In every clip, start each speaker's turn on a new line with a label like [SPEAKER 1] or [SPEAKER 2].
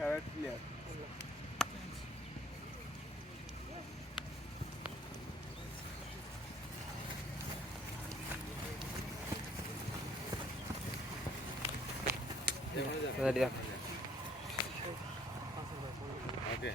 [SPEAKER 1] direct player. Okay.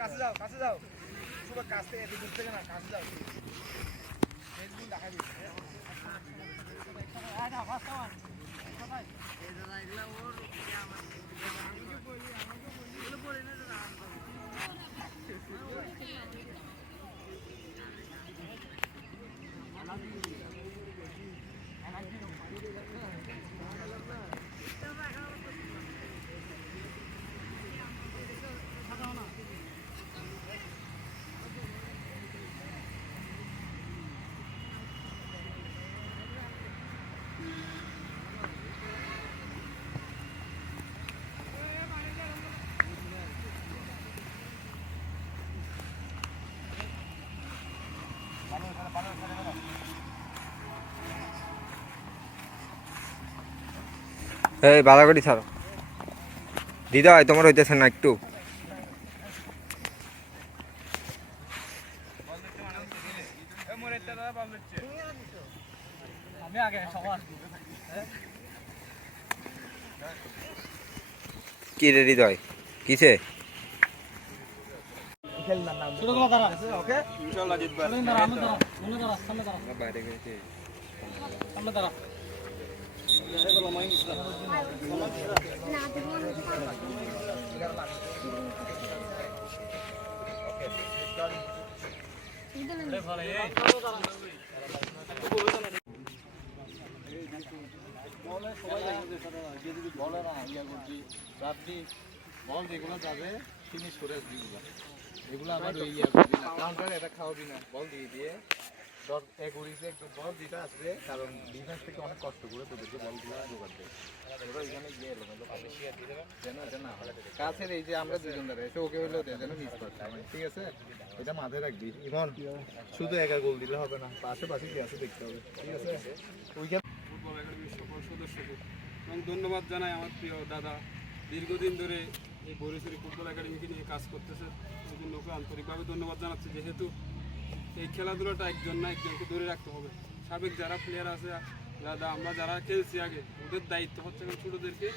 [SPEAKER 2] কাছে যাও কাছে যাও শুভ কাছ এত দূর থেকে না, কাছে যাও। দেখা দিচ্ছে
[SPEAKER 3] এই দিদা তোমার হইতেছে না একটু
[SPEAKER 2] আমি আগে সবার
[SPEAKER 3] কি রে হৃদয় কিসে
[SPEAKER 2] না? ওকে
[SPEAKER 1] ইনশাল্লাহ জিতবে।
[SPEAKER 4] সামনে দাঁড়া সামনে দাঁড়া সামনে দাঁড়া সামনে দাঁড়া।
[SPEAKER 3] বাইরে গেছে।
[SPEAKER 4] সামনে দাঁড়া।
[SPEAKER 1] বলে যেগুলো যাবে ফিনিশ করে আসবি এগুলো আবার ওই কাউন্টারে এটা খাওয়াবি না বল দিয়ে দিয়ে দশ এক উড়িতে একটু বল দিতে আসবে কারণ ডিফেন্স থেকে অনেক কষ্ট করে তোদেরকে বলগুলো জোগাড় দেয়। ওরা ওইখানে গিয়ে যেন এটা না হয়। কাছের এই যে আমরা দুজন ওকে হলেও দেয় যেন মিস করতে হয় ঠিক আছে? এটা মাথায় রাখবি। ইমন শুধু একা গোল দিলে হবে না পাশে পাশে কি আছে দেখতে হবে ঠিক আছে? ওইখানে
[SPEAKER 5] ফুটবল একাডেমির সকল সদস্যকে এবং ধন্যবাদ জানাই আমার প্রিয় দাদা। দীর্ঘদিন ধরে এই বরিশালী ফুটবল একাডেমিকে নিয়ে কাজ করতেছে এই জন্য ওকে আন্তরিকভাবে ধন্যবাদ জানাচ্ছি। যেহেতু এই খেলাধুলাটা একজন না একজনকে ধরে রাখতে হবে। সাবেক যারা প্লেয়ার আছে, দাদা, আমরা যারা খেলছি আগে, ওদের দায়িত্ব হচ্ছে ছোটোদেরকে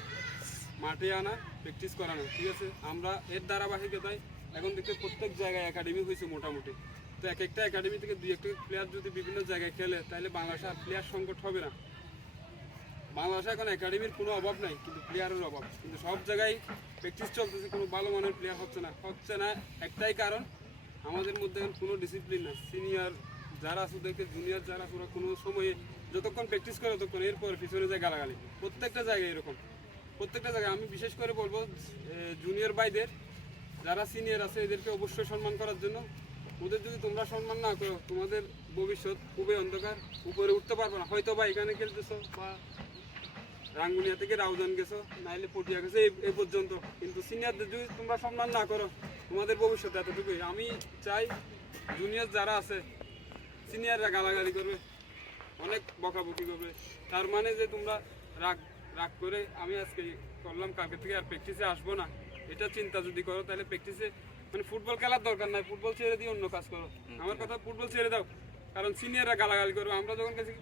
[SPEAKER 5] মাঠে আনা প্র্যাকটিস করানো, ঠিক আছে? আমরা এর ধারাবাহিকতায় এখন দেখতে প্রত্যেক জায়গায় একাডেমি হয়েছে মোটামুটি। তো এক একটা একাডেমি থেকে দুই একটা প্লেয়ার যদি বিভিন্ন জায়গায় খেলে, তাহলে বাংলাদেশে আর প্লেয়ার সংকট হবে না। বাংলাদেশে এখন একাডেমির কোনো অভাব নাই, কিন্তু প্লেয়ারের অভাব। কিন্তু সব জায়গায় প্র্যাকটিস চলতেছে, কোনো ভালো মানের প্লেয়ার হচ্ছে না। হচ্ছে না একটাই কারণ আমাদের মধ্যে এখন কোনো ডিসিপ্লিন না সিনিয়র যারা আছে ওদেরকে জুনিয়র যারা আছে কোনো সময়ে যতক্ষণ প্র্যাকটিস করে ততক্ষণ এরপর পিছনে যায় গালাগালি। প্রত্যেকটা জায়গায় এরকম। প্রত্যেকটা জায়গায় আমি বিশেষ করে বলব জুনিয়র বাইদের যারা সিনিয়র আছে এদেরকে অবশ্যই সম্মান করার জন্য। ওদের যদি তোমরা সম্মান না করো, তোমাদের ভবিষ্যৎ খুবই অন্ধকার, উপরে উঠতে পারবে না। হয়তো বা এখানে খেলতেছো বা রাঙ্গুনিয়া থেকে রাউজান গেছো নাইলে পটিয়া গেছো এই পর্যন্ত। কিন্তু সিনিয়রদের যদি তোমরা সম্মান না করো তোমাদের ভবিষ্যৎ এতটুকুই। আমি চাই জুনিয়র যারা আছে সিনিয়ররা গালাগালি করবে অনেক বকাবকি করবে। তার মানে যে তোমরা রাগ রাগ করে আমি আজকে করলাম কালকে থেকে আর প্র্যাকটিসে আসব না। এটা চিন্তা যদি করো তাহলে প্র্যাকটিসে মানে ফুটবল খেলার দরকার নাই। ফুটবল ছেড়ে দিয়ে অন্য কাজ করো। আমার কথা ফুটবল ছেড়ে দাও। কারণ সিনিয়ররা গালাগালি করবে। আমরা যখন গেছি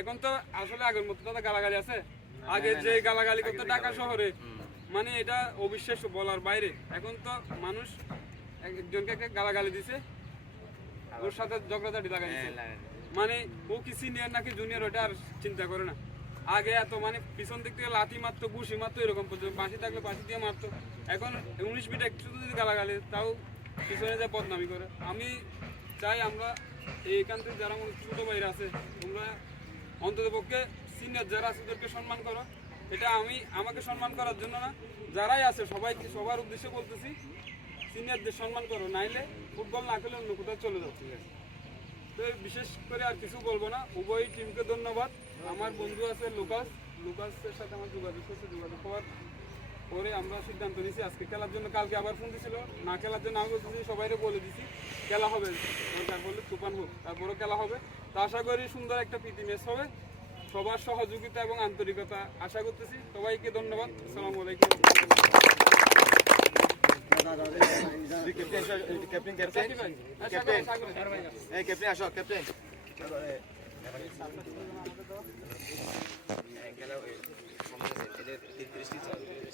[SPEAKER 5] এখন তো আসলে আগের মতো তো গালাগালি আছে। আগে যে গালাগালি করতো ঢাকা শহরে মানে এটা অবিশ্বাস্য বলার বাইরে। এখন তো মানুষ একজনকে গালাগালি দিছে ওর সাথে ঝগড়াঝাটি লাগাই মানে ও কি সিনিয়র নাকি জুনিয়র ওটা আর চিন্তা করে না। আগে এত মানে পিছন দিক থেকে লাঠি মারতো ঘুষি মারতো এরকম পর্যন্ত বাঁশি থাকলে বাঁশি দিয়ে মারতো। এখন উনিশ মিনিট একটু যদি গালাগালি তাও পিছনে যে বদনামি করে। আমি চাই আমরা এইখান থেকে যারা ছোটো বাইরে আছে তোমরা অন্তত পক্ষে সিনিয়র যারা আছে ওদেরকে সম্মান করো। এটা আমি, আমাকে সম্মান করার জন্য না। যারাই আছে, সবাইকে, সবার উদ্দেশ্যে বলতেছি সিনিয়রদের সম্মান করো। নাইলে ফুটবল না খেলে অন্য কোথাও চলে যাচ্ছে ঠিক আছে? তো বিশেষ করে আর কিছু বলব না। উভয় টিমকে ধন্যবাদ। আমার বন্ধু আছে লুকাস। লুকাসের সাথে আমার যোগাযোগ করছে যোগাযোগ হওয়ার পরে আমরা সিদ্ধান্ত নিয়েছি আজকে খেলার জন্য কালকে আবার ফোন দিছিল। না খেলার জন্য আমি বলতেছি সবাইকে বলে দিছি, খেলা হবে। দরকার বললে, তুফান হোক, তারপরেও খেলা হবে। তো আশা করি সুন্দর একটা প্রীতি ম্যাচ হবে। সবার সহযোগিতা এবং আন্তরিকতা আশা করতেছি। সবাইকে ধন্যবাদ। আসসালামু আলাইকুম।
[SPEAKER 2] Captain captain captain